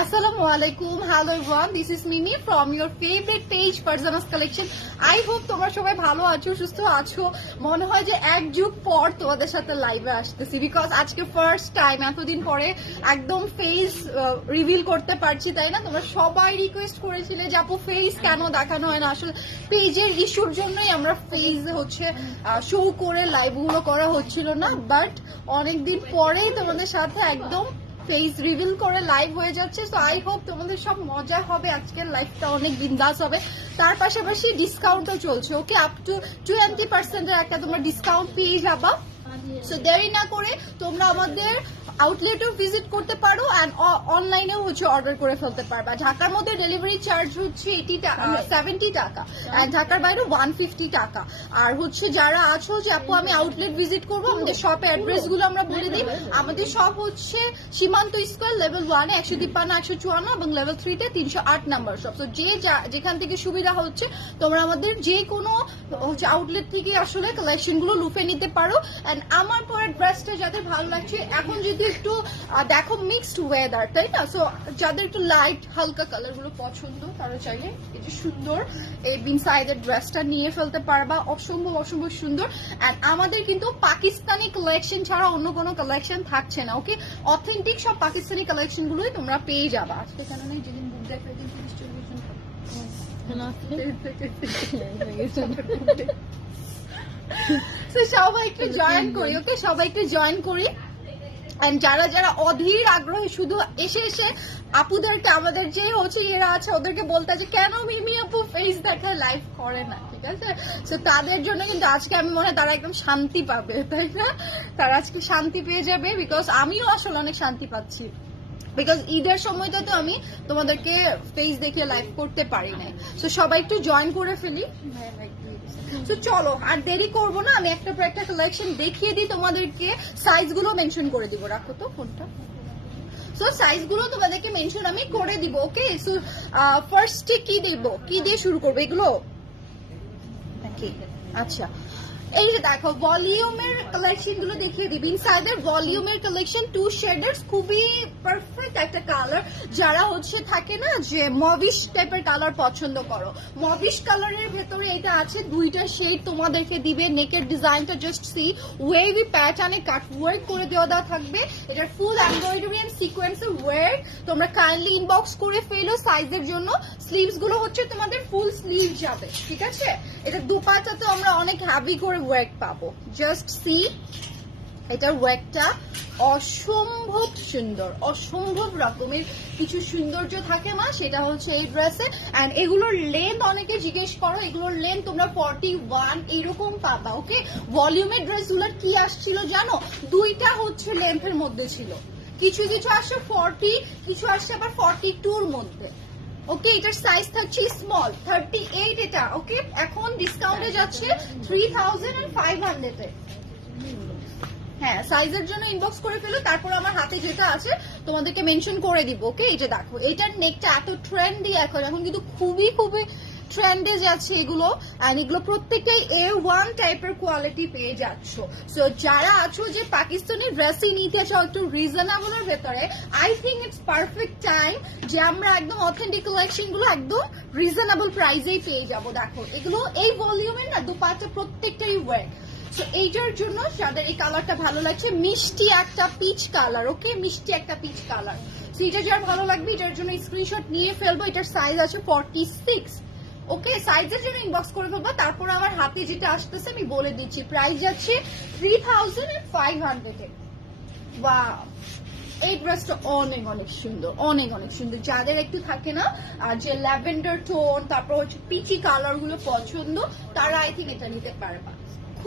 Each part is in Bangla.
Assalamu alaikum. Hello everyone. This is Mimi from your favorite page Farzanas Collection. I hope তোমরা সবাই ভালো আছো, সুস্থ আছো। মনে হয় যে এক যুগ পর তোমাদের সাথে লাইভে আসতেছি বিকজ আজকে ফার্স্ট টাইম এতদিন পরে একদম ফেস রিভিল করতে পারছি, তাই না? তোমরা সবাই রিকোয়েস্ট করেছিলে যে আপু ফেস কেন দেখানো হয় না। আসলে পেজের ইস্যুর জন্যই আমরা ফেস হচ্ছে শো করে লাইভগুলো করা হচ্ছিল না, বাট অনেকদিন পরেই তোমাদের সাথে একদম ফেস রিভিল করে লাইভ হয়ে যাচ্ছে। তো আই হোপ তোমাদের সব মজা হবে, আজকের লাইভটা অনেক বিন্দাস হবে। তার পাশাপাশি ডিসকাউন্টও চলছে, ওকে আপ টু 20% একটা তোমরা ডিসকাউন্ট পেয়ে যাবা। সো দেরি না করে তোমরা আমাদের আউটলেটও ভিজিট করতে পারো অ্যান্ড অনলাইনেও হচ্ছে অর্ডার করে ফেলতে পারবা। ঢাকার মধ্যে ডেলিভারি চার্জ হচ্ছে 70 টাকা, ঢাকার বাইরে 150 টাকা। আর হচ্ছে যারা আছো যে আপু আমি আউটলেট ভিজিট করবো, আমাদের শপের অ্যাড্রেস গুলো আমরা বলে দিই। আমাদের শপ হচ্ছে সীমান্ত স্কোয়ার লেভেল 1-এ 153, 154 এবং লেভেল 3-তে 308 নাম্বার শপ। তো যেখান থেকে সুবিধা হচ্ছে তোমরা আমাদের যে কোনো হচ্ছে আউটলেট থেকে আসলে কালেকশন গুলো লুফে নিতে পারো। অ্যান্ড আমার পরে ড্রেসটা যাদের ভালো লাগছে, এখন যদি একটু দেখো মিক্সড ওয়েদার, তাই না? সো যাদের একটু লাইট হালকা কালার গুলো পছন্দ তারা চাইলে এই যে সুন্দর এই বিন সাইডের ড্রেসটা নিয়ে ফেলতে পারবা। অসম্ভব অসম্ভব সুন্দর। অ্যান্ড আমাদের কিন্তু পাকিস্তানি কালেকশন ছাড়া অন্য কোনো কালেকশন থাকছে না, ওকে? অথেন্টিক সব পাকিস্তানি কালেকশন গুলোই তোমরা পেয়ে যাবা। আজকে কেন নেই, যেদিন বুক দেখ সবাই একটু জয়েন করি, ওকে? সবাই একটু জয়েন করি। যারা যারা অধীর আগ্রহে শুধু এসে এসে আপুদেরকে আমাদের যে হচ্ছে এরা আছে ওদেরকে বলতে যে কেন মিমি আপু ফেস দেখায় লাইভ করে না, ঠিক আছে? তো তাদের জন্য কিন্তু আজকে আমি মনে হয় তারা একদম শান্তি পাবে, তাই না? তারা আজকে শান্তি পেয়ে যাবে বিকজ আমিও আসলে অনেক শান্তি পাচ্ছি বিকজ ঈদের সময়টা তো আমি তোমাদেরকে ফেস দেখে লাইভ করতে পারি নাই। তো সবাই একটু জয়েন করে ফেলি। তো চলো আর দেরি করবো না, আমি একটা পর একটা কালেকশন দেখিয়ে দিই তোমাদেরকে। সাইজ গুলো মেনশন করে দিব, রাখো তো ফোনটা। সো সাইজ গুলো তোমাদেরকে মেনশন আমি করে দিব, ওকে? সো ফার্স্টে কি দেব, কি দিয়ে শুরু করবো এগুলো? আচ্ছা, এই যে দেখো ভলিউমের কালেকশন গুলো দেখিয়ে দিবি। ইনসাইডের ভলিউমের কালেকশন 2 শেডার্স, খুবই পারফেক্ট একটা কালার। যারা হচ্ছে থাকে না যে মবিশ টাইপের কালার পছন্দ করো, মবিশ কালারের ভেতরে এটা আছে, দুইটা শেড তোমাদেরকে দিবে। নেকের ডিজাইনটা জাস্ট সি, ওয়েভি প্যাটার্নে কাট ওয়ার্ক করে দেওয়া থাকবে। এটার ফুল এমব্রয়ডারি এন্ড সিকোয়েন্সের ওয়ার্ক। তোমরা কাইন্ডলি ইনবক্স করে ফেলো সাইজের জন্য। স্লিভস গুলো হচ্ছে তোমাদের ফুল স্লিভ যাবে, ঠিক আছে? এটা দুপাটাতে আমরা অনেক হ্যাভি করে ওয়ার্ক পাবো। জাস্ট সি, এটার ওয়ার্কটা অসম্ভব সুন্দর, অসম্ভব রকমের কিছু সৌন্দর্য থাকে মা, সেটা হচ্ছে এই ড্রেসে। এন্ড এগুলোর লেন্থ অনেকে জিজ্ঞেস করো, এগুলোর লেন্থ তোমরা 41 এরকম পাবা, ওকে? ভলিউমের ড্রেসগুলোর কি আসছিল জানো? দুইটা হচ্ছে লেন্থের মধ্যে ছিল, কিছু কিছু আসছে 40, কিছু আসছে আবার 42-র মধ্যে, ওকে? এটার সাইজ থাকছে স্মল 38 এটা, ওকে? এখন ডিসকাউন্টে যাচ্ছে 3500-এ। হ্যাঁ, সাইজের জন্য ইনবক্স করে ফেলো, তারপর আমার হাতে যেটা আছে তোমাদেরকে মেনশন করে দিব, ওকে? এই যে দেখো, এটার নেকটা এত ট্রেন্ডি, এখন কিন্তু খুবই খুবই ট্রেন্ডে যাচ্ছে এগুলো। আর এগুলো প্রত্যেকটাই A1 টাইপের কোয়ালিটি পেয়ে যাচ্ছ। সো যারা আছো যে পাকিস্তানি ড্রেসই নিতে চাও একটু রিজনেবলের ভেতরে, I think it's perfect time যে আমরা একদম অথেন্টিক কালেকশন গুলো একদম রিজনেবল প্রাইসেই পেয়ে যাবো। দেখো এগুলো এই ভলিউমের না দুপাটা প্রত্যেকটাই ওয়ার্ক। সো এইটার জন্য যাদের এই কালারটা ভালো লাগছে, মিষ্টি একটা পিচ কালার, ওকে? মিষ্টি একটা পিচ কালার। সো এটা যার ভালো লাগবে এটার জন্য স্ক্রিনশট নিয়ে ফেলবো। এটার সাইজ আছে 46, ওকে? সাইজের জন্য ইনবক্স করে ফেলবো। তারপর আমার হাতে যেটা আসতেছে আমি বলে দিচ্ছি, প্রাইস যাচ্ছে 3500-এ। ওয়াও, এই ড্রেসটা অনেক অনেক সুন্দর, অনেক অনেক সুন্দর। যাদের একটু থাকে না আর যে ল্যাভেন্ডার টোন, তারপর হচ্ছে পিচি কালার গুলো পছন্দ, তারা আই থিঙ্ক এটা নিতে পারবা।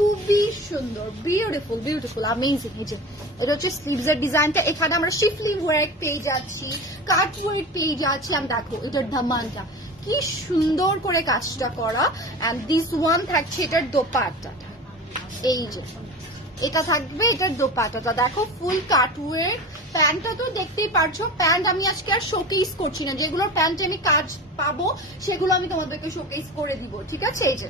খুবই সুন্দর, বিউটিফুল বিউটিফুল, অ্যামেজিং। এই যে এটা হচ্ছে স্লিভস এর ডিজাইনটা, এখানে আমরা শিফলি ওয়ার্ক পেয়ে যাচ্ছি, কাট ওয়ার্ক পেয়ে যাচ্ছি। আমি দেখো এটার ধামানটা কি সুন্দর করে কাজটা করা। এন্ড দিস ওয়ান থাকছে এটার দোপাট্টাটা, এই যে এটা থাকবে এটার দোপাট্টাটা, দেখো ফুল কাটওয়ার্ক। প্যান্টটা তো দেখতেই পারছো, প্যান্ট আমি আজকে আর শোকেস করছি না, যেগুলোর প্যান্টে আমি কাজ পাবো সেগুলো আমি তোমাদেরকে শোকেস করে দিব, ঠিক আছে? এই যে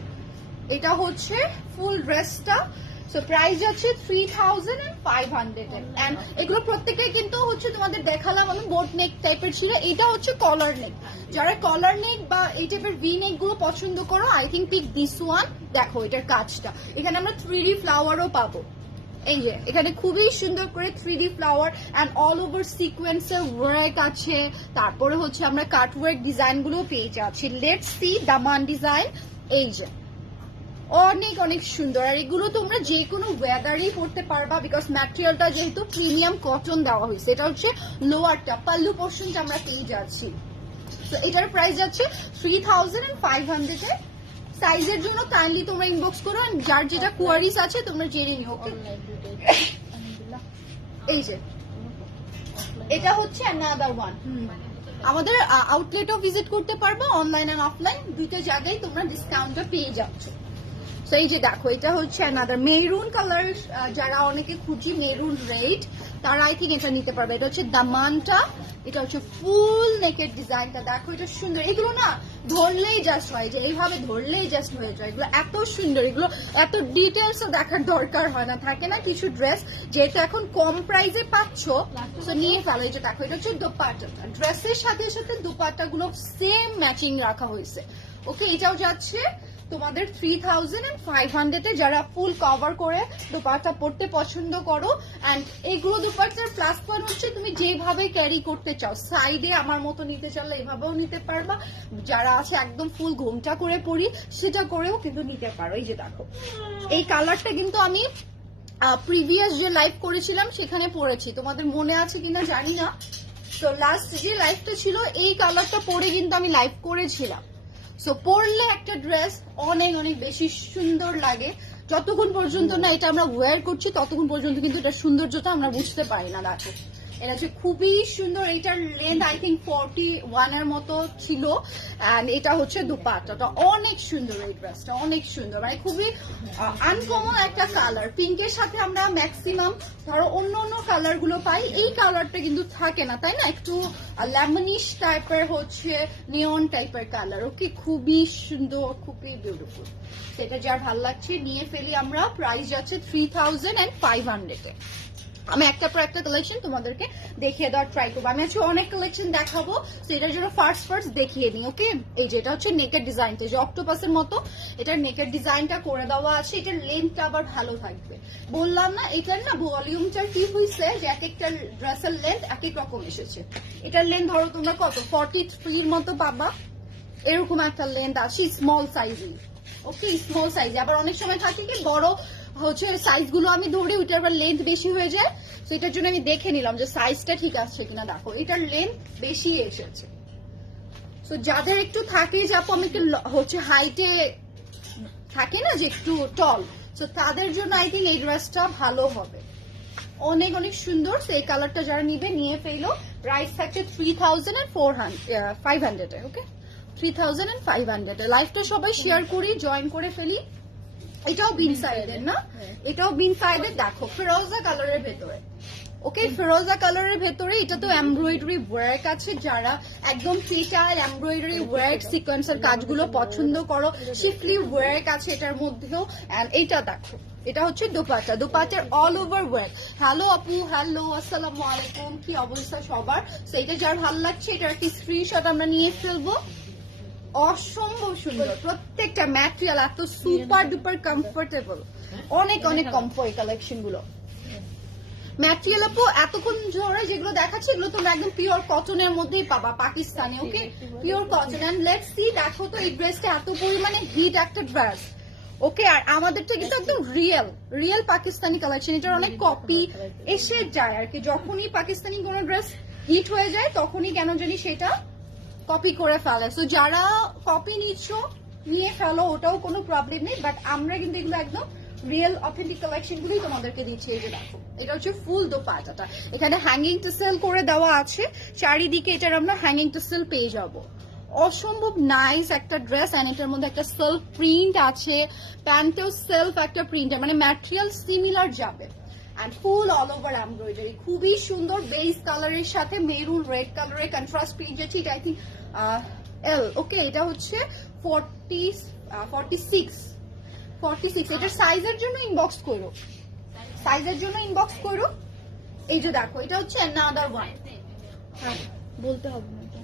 এটা হচ্ছে ফুল ড্রেসটা, সো প্রাইস যাচ্ছে 3500 এন্ড এগুলো প্রত্যেকটাই কিন্তু হচ্ছে তোমাদের দেখালাম আমি বোট নেক টাইপের ছিল, এটা হচ্ছে কলার নেক। যারা কলার নেক বা এই টাইপের ভি নেক গুলো পছন্দ করো I think pick this one. দেখো এটার কাজটা, এখানে আমরা 3D ফ্লাওয়ারও পাবো। এই যে এখানে খুবই সুন্দর করে 3D flower and all over সিকোয়েন্সের ওয়ার্ক আছে। তারপরে হচ্ছে আমরা কাট ওয়ার্ক ডিজাইন গুলো পেয়ে যাচ্ছি। Let's see Daman design. এই যে অনেক অনেক সুন্দর, আর এগুলো তোমরা যে কোনো ওয়েদারেই পড়তে পারবা বিকজ ম্যাটেরিয়ালটা যেহেতু প্রিমিয়াম কটন দেওয়া হয়েছে। এটা হচ্ছে লোয়ারটা, পাল্লু পোর্শনটা আমরা পেয়ে যাচ্ছি। তো এটার প্রাইস যাচ্ছে 3500 এ। সাইজের জন্য কাইন্ডলি তোমরা ইনবক্স করো, যার যেটা কোয়ারিজ আছে তোমরা জেনে নিও। এই যে এটা হচ্ছে অ্যানাদার ওয়ান। আমাদের আউটলেটও ভিজিট করতে পারবে, অনলাইন আর অফলাইন দুইটা জায়গায় তোমরা ডিসকাউন্টটা পেয়ে যাচ্ছ। তো এই যে দেখো এটা হচ্ছে অ্যানাদার মেরুন কালার, যারা অনেকে খুঁজি মেরুন রেড তারা আই থিঙ্ক এটা নিতে পারবে। এটা হচ্ছে দামানটা, এটা হচ্ছে ফুল নেকের ডিজাইনটা। দেখো এটা সুন্দর, এগুলো না ধরলেই জাস্ট হয়, যে এইভাবে ধরলেই জাস্ট হয়ে যায়। এগুলো এত সুন্দর, এগুলো এত ডিটেলস দেখার দরকার হয় না। থাকে না কিছু ড্রেস যেহেতু এখন কম প্রাইসে পাচ্ছ তো নিয়ে ফেলো। এই যে দেখো এটা হচ্ছে দোপাট্টা, ড্রেসের সাথে সাথে দোপাট্টা গুলো সেম ম্যাচিং রাখা হয়েছে। ওকে, এটাও যাচ্ছে তোমাদের 3500 এ। যারা ফুল কভার করে দোপাট্টা পরতে পছন্দ করো, এন্ড এগুলো দোপাট্টার প্লাস পয়েন্ট হচ্ছে তুমি যেভাবে ক্যারি করতে চাও, সাইডে আমার মতো নিতে চাইলে এভাবেও নিতে পারবা। যারা আছে একদম ফুল ঘোমটা করে পরি সেটা করেও কিন্তু নিতে পারো। এই যে দেখো এই কালারটা কিন্তু আমি প্রিভিয়াস যে লাইভ করেছিলাম সেখানে পরেছি, তোমাদের মনে আছে কিনা জানি না। তো লাস্ট যে লাইভটা ছিল এই কালারটা পরে কিন্তু আমি লাইভ করেছিলাম। সো পরলে একটা ড্রেস অনেক অনেক বেশি সুন্দর লাগে। যতক্ষণ পর্যন্ত না এটা আমরা ওয়্যার করছি ততক্ষণ পর্যন্ত কিন্তু এটা সৌন্দর্যটা আমরা বুঝতে পারি না। দেখো এটা হচ্ছে খুবই সুন্দর, এটার লেন্থ আই থিঙ্ক 41 এর মতো ছিল, এন্ড এটা হচ্ছে দুপাট্টাটা অনেক সুন্দর। এই ড্রেসটা অনেক সুন্দর, মানে খুবই আনকমন একটা কালার। পিঙ্কের সাথে আমরা ম্যাক্সিমাম ধরো অন্য অন্য কালার গুলো পাই, এই কালারটা কিন্তু থাকে না, তাই না? একটু লেমনিশ টাইপের হচ্ছে নিয়ন টাইপের কালার। ওকে, খুবই সুন্দর, খুবই বিউটিফুল। সেটা যার ভালো লাগছে নিয়ে ফেলি আমরা। প্রাইস যাচ্ছে 3500 এ। আমি একটা পর একটা কালেকশন তোমাদেরকে দেখিয়ে দেওয়ার ট্রাই করবো। আমি আজকে অনেক কালেকশন দেখাবো, সেটার জন্য ফার্স্ট দেখিয়ে দিই। ওকে, এই যে এটা হচ্ছে নেকের ডিজাইনটা, যে অক্টোপাসের মতো এটার নেকের ডিজাইনটা করে দেওয়া আছে। এটার লেন্থটা আবার ভালো থাকবে। বললাম না এটার না ভলিউমটা কি হয়েছে, যে এক একটা ড্রেসের লেন্থ এক এক রকম এসেছে। এটার লেন্থ ধরো তোমরা কত 43 মতো পাবা, এরকম একটা লেন্থ আছে স্মল সাইজে। ওকে, স্মল সাইজে আবার অনেক সময় থাকে কি বড় হচ্ছে সাইজ গুলো আমি ধরি, ওইটার আবার লেন্থ বেশি হয়ে যায়। তো এটার জন্য আমি দেখে নিলাম যে সাইজটা ঠিক আছে কিনা। দেখো এটার লেন্থ বেশি এসেছে। তো যাদের একটু থাকে যে আপু আমি একটু হচ্ছে হাইটে থাকে না যে একটু টল, তো তাদের জন্য আই থিঙ্ক এই ড্রেসটা ভালো হবে। অনেক অনেক সুন্দর। সেই কালারটা যারা নিবে নিয়ে ফেলো। প্রাইস থাকছে 3500 এ। ওকে, 3500 এ। লাইভটা সবাই শেয়ার করি, জয়েন করে ফেলি। এটাও বিন সাইডের না, এটাও বিন সাইডের। দেখো ফিরোজা কালারের ভেতরে। ওকে, ফিরোজা কালারের ভেতরে এটা তো এমব্রয়ডারি ওয়ার্ক আছে। যারা একদম ফিটাল এমব্রয়ডারি ওয়ার্ক সিকোয়েন্সের কাজগুলো পছন্দ করো, শিফলি ওয়ার্ক আছে এটার মধ্যেও। এন্ড এইটা দেখো, এটা হচ্ছে দোপাট্টা, দোপাট্টার অল ওভার ওয়ার্ক। হ্যালো আপু, হ্যালো, আসসালামু আলাইকুম, কি অবস্থা সবার? তো এটা যার ভালো লাগছে এটার একটি স্ক্রিনশট আমরা নিয়ে ফেলবো। অসম্ভব সুন্দর, প্রত্যেকটা ম্যাটেরিয়াল এত সুপার ডুপার কমফোর্টেবল, অনেক অনেক কমফোর্ট কালেকশন গুলো। ম্যাটেরিয়াল আপু এতক্ষণ ধরে যেগুলো দেখাচ্ছি এগুলো তোমরা একদম পিওর কটনের মধ্যেই পাবা, Pakistani. Okay, pure cotton. And let's see, দেখো তো এই ড্রেসটা এত পরিমাণে হিট একটা ড্রেস। ওকে, আর আমাদেরটা কিন্তু একদম রিয়েল পাকিস্তানি কালেকশন। এটার অনেক কপি এসে যায় আর কি, যখনই পাকিস্তানি কোনো ড্রেস হিট হয়ে যায় তখনই কেন জানি সেটা কপি করে ফেলে। সো যারা কপি নিচ্ছ নিয়ে ফেলো, ওটাও কোনো প্রবলেম নেই। বাট আমরা কিন্তু এগুলো একদম রিয়েল অথেন্টিক কালেকশন গুলোই তোমাদেরকে দিচ্ছি। এই যে দেখো এটা হচ্ছে ফুল দোপাট্টাটা, এখানে হ্যাঙ্গিং টেসেল করে দেওয়া আছে চারিদিকে। এটার আমরা হ্যাঙ্গিং টেসেল পেয়ে যাবো। অসম্ভব নাইস একটা ড্রেস। এন্ড এটার মধ্যে একটা সেলফ প্রিন্ট আছে, প্যান্টেও সেলফ একটা প্রিন্ট, মানে ম্যাটেরিয়াল সিমিলার যাবে। and full all over embroidery, খুবই সুন্দর। বেস কালারের সাথে মেরুন রেড কালারের কন্ট্রাস্ট প্রিন্ট আছে। এটা আই থিঙ্ক এল। ওকে, এটা হচ্ছে 46 46 এটার সাইজের জন্য ইনবক্স করো, সাইজের জন্য ইনবক্স করো। এই যে দেখো এটা হচ্ছে another one, হ্যাঁ বলতে হবে না এটা।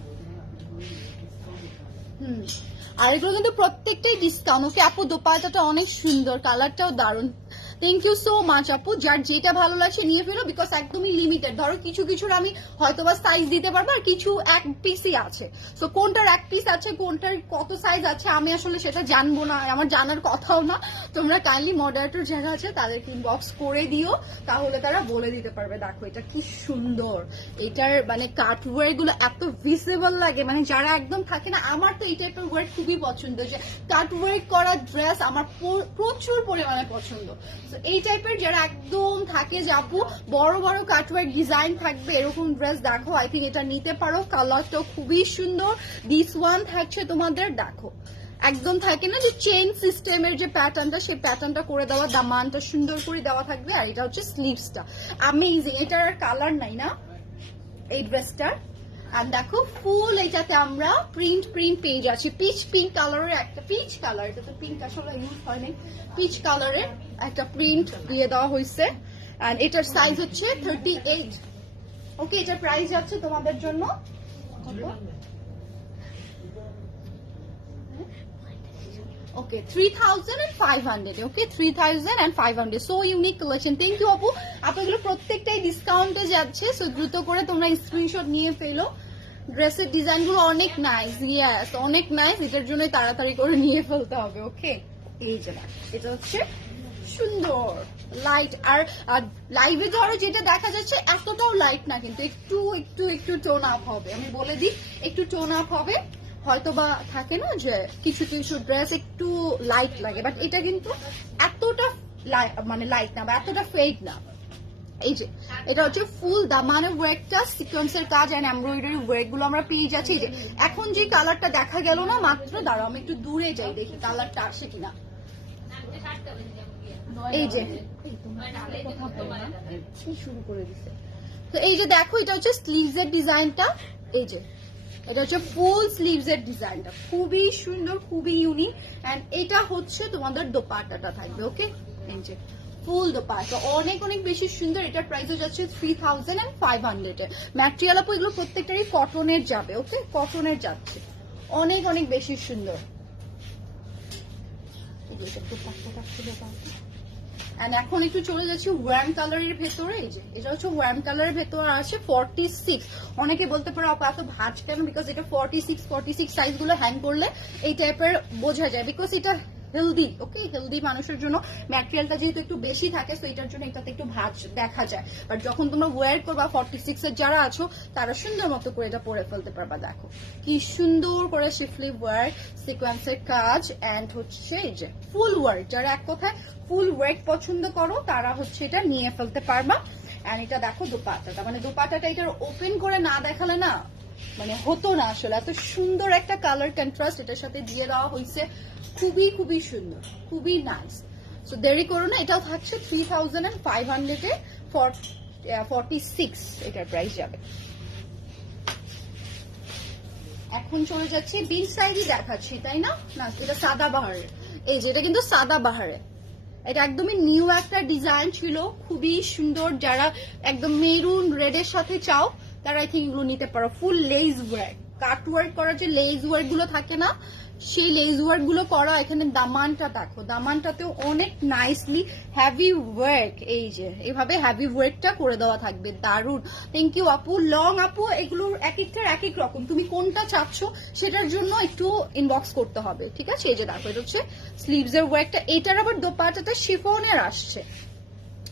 আর এগুলো কিন্তু প্রত্যেকটাই ডিসকাউন্ট। ওকে আপু দোপাট্টাটা অনেক সুন্দর, কালারটাও দারুণ। থ্যাংক ইউ সো মাচ আপু, যার যেটা ভালো লাগছে নিয়ে ফেলো, বিকজ একদমই লিমিটেড। ধরো কিছু কিছুর আমি হয়তোবা সাইজ দিতে পারবো, আর কিছু এক পিসই আছে। সো কোনটার এক পিস আছে, কোনটার কত সাইজ আছে আমি আসলে সেটা জানবো না, আর আমার জানার কথাও না। তোমরা কাইন্ডলি মডারেটর যারা আছে তাদেরকে ইনবক্স করে দিও, তাহলে তারা বলে দিতে পারবে। দেখো এটা কি সুন্দর, এটার মানে কাট ওয়ার গুলো এত ভিজিবল লাগে, মানে যারা একদম থাকে না, আমার তো এই টাইপের ওয়ার খুবই পছন্দ, যে কাট ওয়ার্ক করা ড্রেস আমার প্রচুর পরিমাণে পছন্দ। এই টাইপের যারা একদম থাকে যে আপু বড় বড় কাটওয়ার্ক ডিজাইন থাকবে এরকম ড্রেস, দেখো আই থিঙ্ক এটা নিতে পারো। কালারটাও খুবই সুন্দর। দিস ওয়ান থাকছে তোমাদের, দেখো একদম থাকে না যে চেইন সিস্টেমের যে প্যাটার্নটা, সেই প্যাটার্নটা করে দেওয়া, দামানটা সুন্দর করে দেওয়া থাকবে। আর এটা হচ্ছে স্লিভসটা, আমেজিং। এটার আর কালার নাই না এই ড্রেসটার। আর দেখো ফুল এটাতে আমরা প্রিন্ট পেজ আছে, পিচ পিঙ্ক কালারের একটা, পিচ কালার, এটা তো পিঙ্ক আসলে ইউজ হয়নি, পিচ কালারের একটা প্রিন্ট দিয়ে দেওয়া হয়েছে। আর এটার সাইজ হচ্ছে 38। ওকে এটার প্রাইস যাচ্ছে তোমাদের জন্য okay 3500। Okay 3500। So unique collection. Thank you আপু, আপনাগুলো প্রত্যেকটাই ডিসকাউন্টে যাচ্ছে, সো দ্রুত করে তোমরা স্ক্রিনশট নিয়ে ফেলো। ড্রেসের ডিজাইন গুলো অনেক নাইস, ইয়েস অনেক নাইস, এটার জন্য তাড়াতাড়ি করে নিয়ে ফেলতে হবে। ওকে এই যে এটা হচ্ছে সুন্দর লাইট, আর লাইভে ধরো যেটা দেখা যাচ্ছে এতটাও লাইট না, কিন্তু একটু একটু একটু টোন আপ হবে, আমি বলে দিই একটু টোন আপ হবে। হয়তো বা থাকে না যে কিছু কিছু ড্রেস একটু লাইট লাগে, বাট এটা কিন্তু এতটা মানে লাইট না বা এতটা ফেড না। এই যে এটা হচ্ছে ফুল দামানের ওয়ার্কটা, সিকোয়েন্সের কাজ এন্ড এমব্রয়ডারি ওয়ার্ক গুলো আমরা পেয়ে যাচ্ছি। এই যে এখন যে কালারটা দেখা গেল না মাত্র, দাঁড়াও আমি একটু দূরে যাই দেখি কালারটা আসে কিনা। এই যে শুরু করে দিছে, তো এই যে দেখো এটা হচ্ছে স্লিভস এর ডিজাইনটা। এই যে এটা হচ্ছে ফুল স্লিভস এর ডিজাইনটা, খুবই সুন্দর, খুবই ইউনিক। এন্ড এটা হচ্ছে তোমাদের দোপাট্টাটা থাকবে। ওকে এই যে ফুল দোপাট্টা অনেক অনেক বেশি সুন্দর। এটার প্রাইসও যাচ্ছে 3500 এ। ম্যাটেরিয়াল আপু এগুলো প্রত্যেকটারই কটনের যাবে। ওকে কটনের যাচ্ছে, অনেক অনেক বেশি সুন্দর। এখন একটু চলে যাচ্ছি ওয়ার্ম কালারের ভেতরে। এই যে এটা হচ্ছে ওয়ার্ম কালারের ভেতরে আছে 46। অনেকে বলতে পারো আপা এত ভাঁজ কেন, বিকজ এটা 46 সাইজ গুলো হ্যাং করলে এই টাইপের বোঝা যায়, বিকজ এটা হেলদি। ওকে হেলদি মানুষের জন্য ম্যাটেরিয়ালটা যেহেতু একটু বেশি থাকে, তো এটার জন্য এটাতে একটু ভাঁজ দেখা যায়। বাট যখন তোমরা ওয়্যার করবা 46 এর যারা আছো তারা সুন্দর মতো করে এটা পরে ফেলতে পারবা। দেখো কি সুন্দর করে শিফলি ওয়ার্ক, সিকোয়েন্সের কাজ, এন্ড হচ্ছে এই যে ফুল ওয়ার্ক। যারা এক কথায় ফুল ওয়ার্ক পছন্দ করো তারা হচ্ছে এটা নিয়ে ফেলতে পারবা। এন্ড এটা দেখো দোপাট্টাটা, মানে দোপাট্টাটা এটার ওপেন করে না দেখালে না মানে হতো না আসলে। এত সুন্দর একটা কালার কন্ট্রাস্ট এটার সাথে দিয়ে দেওয়া হয়েছে, খুবই খুবই সুন্দর, খুবই নাইস। সো দেরি করো না, এটাও থাকছে 3500 এ 46 এটার প্রাইস যাবে। এখন চলে যাচ্ছি বিন সাইডই দেখাচ্ছি, তাই না? না এটা সাদা বাহারের। এই যে এটা কিন্তু সাদা বাহারে, এটা একদমই নিউ একটা ডিজাইন ছিল, খুবই সুন্দর। যারা একদম মেরুন রেডের সাথে চাও তারা আই থিঙ্ক এগুলো নিতে পারো। ফুল লেজ ওয়ার্ক, কাট ওয়ার্ক করা যে লেজ ওয়ার্ক গুলো থাকে না, সেই লেজ ওয়ার্ক গুলো করা। এখানে দামানটা দেখো, দামানটাতেও অনেক নাইসলি হ্যাভি ওয়ার্ক, এই যে এইভাবে হ্যাভি ওয়ার্কটা করে দেওয়া থাকবে, দারুন। থ্যাংক ইউ আপু। লং আপু এগুলোর এক একটার এক এক রকম, তুমি কোনটা চাচ্ছ সেটার জন্য একটু ইনবক্স করতে হবে, ঠিক আছে? এই যে দেখো এটা হচ্ছে স্লিভস এর ওয়ার্কটা, এটার আবার দোপাট্টাটা শিফনের আসছে।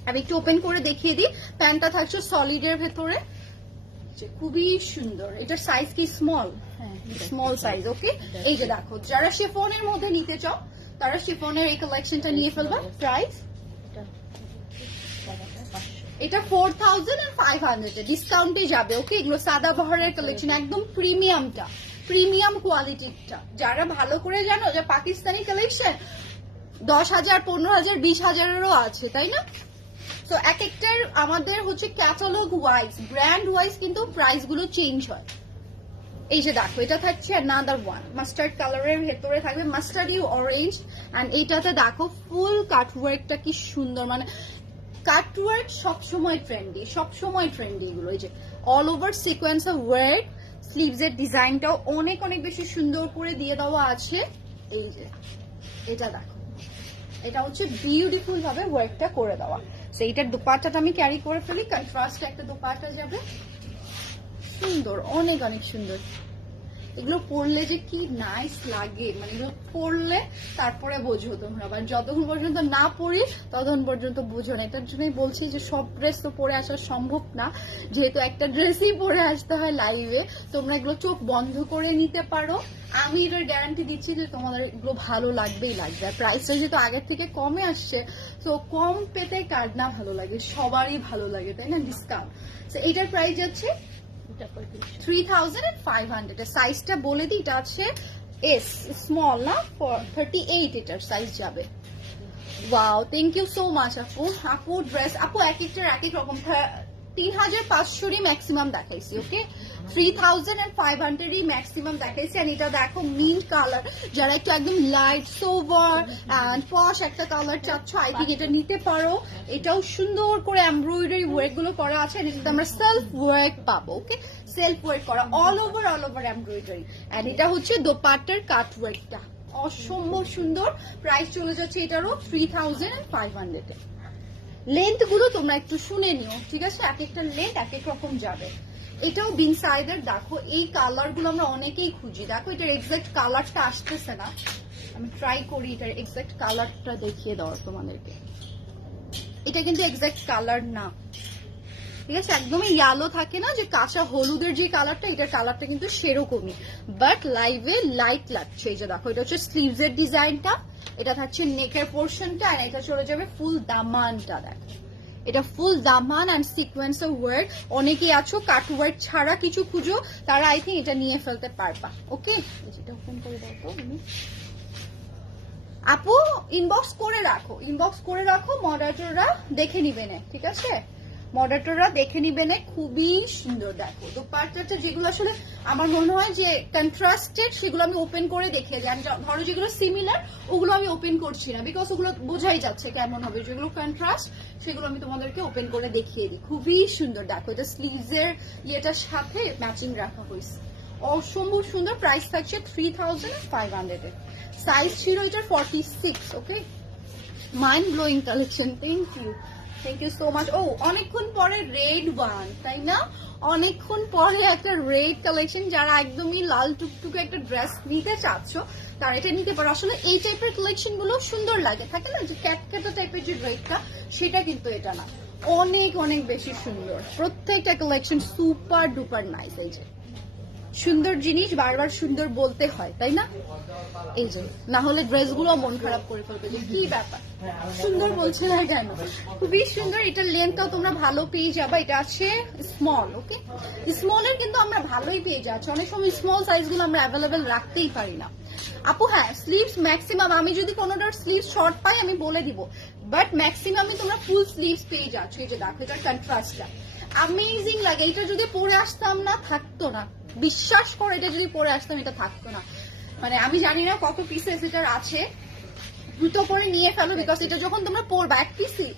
আমি একটু ওপেন করে দেখিয়ে দিই। প্যান্টটা থাকছে সলিডের ভেতরে, খুবই সুন্দর। এটার সাইজ কি স্মল? হ্যাঁ স্মল সাইজ। ওকে এই যে দেখো যারা শিফনের মধ্যে নিতে চাও তারা শিফনের এই কালেকশনটা নিয়ে ফেলবা। প্রাইস এটা 4500 এ ডিসকাউন্টে যাবে। ওকে এগুলো সাদা বাহারের কালেকশন, একদম প্রিমিয়ামটা, প্রিমিয়াম কোয়ালিটিটা। যারা ভালো করে জানো যে পাকিস্তানি কালেকশন 10,000 15,000 20,000-এরও আছে, তাই না? তো এক একটার আমাদের হচ্ছে ক্যাটালগ ওয়াইজ, ব্র্যান্ড ওয়াইজ কিন্তু প্রাইস গুলো চেঞ্জ হয়। এই যে দেখো এটা থাকছে another one মাস্টার্ড কালারের ভেতরে থাকবে মাস্টার্ডি অরেঞ্জ এন্ড এইটাতে দেখো ফুল কাটওয়ার্কটা কি সুন্দর, মানে কাটওয়ার্ক সবসময় ট্রেন্ডি এগুলো। এই যে all over sequence of work, sleeves এর ডিজাইনটাও অনেক অনেক বেশি সুন্দর করে দিয়ে দেওয়া আছে। এই যে এটা দেখো, এটা হচ্ছে বিউটিফুল ভাবে ওয়ার্কটা করে দেওয়া। তো এইটার দোপাট্টাটা আমি ক্যারি করে ফেলি, কন্ট্রাস্ট একটা দোপাট্টা যাবে, সুন্দর, অনেক অনেক সুন্দর। এগুলো পরলে যে কি নাইস লাগে, মানে এগুলো পরলে তারপরে বোঝো তোমরা, আবার যতক্ষণ পর্যন্ত না পরি ততক্ষণ পর্যন্ত বুঝো না। এটার জন্যই বলছি যে সব ড্রেস তো পরে আসা সম্ভব না, যেহেতু একটা ড্রেসই পরে আসতে হয় লাইভে। তোমরা এগুলো চোখ বন্ধ করে নিতে পারো, আমি এটার গ্যারান্টি দিচ্ছি যে তোমাদের এগুলো ভালো লাগবেই লাগবে। আর প্রাইসটা যেহেতু আগের থেকে কমে আসছে, তো কম পেতে কার না ভালো লাগে, সবারই ভালো লাগে তাই না, ডিসকাউন্ট। তো এটার প্রাইস যাচ্ছে 3500। সাইজটা বলে দিই, এটা আছে এস, স্মল না, 38 এটার সাইজ যাবে। Wow, thank you so much আপু ড্রেস আপু এক একটার এক এক রকম। 3500 ম্যাক্সিমাম দেখাইছি, ওকে 3500 ম্যাক্সিমাম দেখাইছি। আর এটা দেখো মিন্ট কালার, যারা একটু একদম লাইট সোভার এন্ড পশ একটা কালার চাচ্ছ, আই থিঙ্ক এটা নিতে পারো। এটাও সুন্দর করে এমব্রয়ডারি ওয়ার্ক গুলো করা আছে, আর এটাতে আমরা সেলফ ওয়ার্ক পাবো, ওকে সেলফ ওয়ার্ক করা অল ওভার এমব্রয়ডারি। এন্ড এটা হচ্ছে দোপাট্টার কাট ওয়ার্কটা অসম্ভব সুন্দর। প্রাইস চলে যাচ্ছে এটারও 3500। লেন্থ গুলো তোমরা একটু শুনে নিও, ঠিক আছে, এক একটা লেন্থ এক এক রকম যাবে। এটাও বিন সাইডের, দেখো এই কালার গুলো আমরা অনেকেই খুঁজি, দেখো এটার এক্সাক্ট কালারটা আসতেছে না, আমি ট্রাই করি এটার এক্সাক্ট কালারটা দেখিয়ে দেওয়ার তোমাদেরকে। এটা কিন্তু এক্সাক্ট কালার না, ঠিক আছে, একদমই ইয়ালো থাকে না যে কাঁচা হলুদের যে কালারটা, এটার কালারটা কিন্তু সেরকমই, বাট লাইভে লাইট লাগছে। এই যে দেখো এটা হচ্ছে স্লিভস এর ডিজাইনটা, এটা থাকছে নেকের পোর্শনটা, আর এটা চলে যাবে ফুল দামানটা। দেখো এটা ফুল দামান অ্যান্ড সিকোয়েন্স অফ ওয়ার্ক। অনেকেই আছো কাট ওয়ার্ক ছাড়া কিছু খুঁজো, তারা আই থিঙ্ক এটা নিয়ে ফেলতে পারবা, ওকে। এটা ওপেন করে দাও তো আপু, ইনবক্স করে রাখো, মডারেটররা দেখে নিবে না, ঠিক আছে, মডারেটররা দেখে নিবে না। খুবই সুন্দর, দেখো দোপাট্টাটা যেগুলো আসলে আমার মনে হয় যে কন্ট্রাস্টেড, সেগুলো আমি ওপেন করে দেখিয়ে যাই। ধরো যেগুলো সিমিলার ওগুলো আমি ওপেন করছি না, বিকজ ওগুলো বোঝাই যাচ্ছে কেমন হবে। যেগুলো কন্ট্রাস্ট সেগুলো আমি তোমাদেরকে ওপেন করে দেখিয়ে দিই। খুবই সুন্দর, দেখো এটা স্লিভস এর ইয়েটার সাথে ম্যাচিং রাখা হয়েছে, অসম্ভব সুন্দর। প্রাইস থাকছে 3500 সাইজ ছিল এটার 46, okay. Mind blowing collection, thank you so much. ও অনেকক্ষণ পরে রেড ওয়ান, তাই না, অনেকক্ষণ পরে একটা রেড কালেকশন। যারা একদমই লাল টুকটুকে একটা ড্রেস নিতে চাচ্ছ তারা এটা নিতে পারো। আসলে এই টাইপের কালেকশন গুলো সুন্দর লাগে, থাকে না যে ক্যাটক্যাটা টাইপের যে রেডটা, সেটা কিন্তু এটা না, অনেক অনেক বেশি সুন্দর। প্রত্যেকটা কালেকশন সুপার ডুপার নাইস। এই যে সুন্দর জিনিস বারবার সুন্দর বলতে হয়, তাই না, এই যে না হলে ড্রেসগুলো মন খারাপ করে ফেলবে যে কি ব্যাপার সুন্দর বলছে না কেন। খুবই সুন্দর, এটার লেন্থটাও তোমরা ভালো পেয়ে যাবে। এটা আছে স্মল, ওকে, স্মলের কিন্তু আমরা ভালোই পেয়ে যাচ্ছি। অনেক সময় স্মল সাইজগুলো আমরা অ্যাভেলেবেল রাখতেই পারি না আপু। হ্যাঁ, স্লিভস ম্যাক্সিমাম, আমি যদি কোনোটার স্লিভ শর্ট পাই আমি বলে দিব, বাট ম্যাক্সিমামই তোমরা ফুল স্লিভস পেয়ে যাচ্ছ। এই যে দেখো এটার কন্ট্রাস্টটা অ্যামেজিং লাগে। এটা যদি পরে আসতাম না থাকতো না, বিশ্বাস করে, এটা যদি পরে আসতাম এটা থাকতো না। মানে আমি জানি না কত পিসেস এটার আছে, দ্রুত করে নিয়ে ফেলো, বিকজ এটা যখন তোমরা পরবা এক পিসই,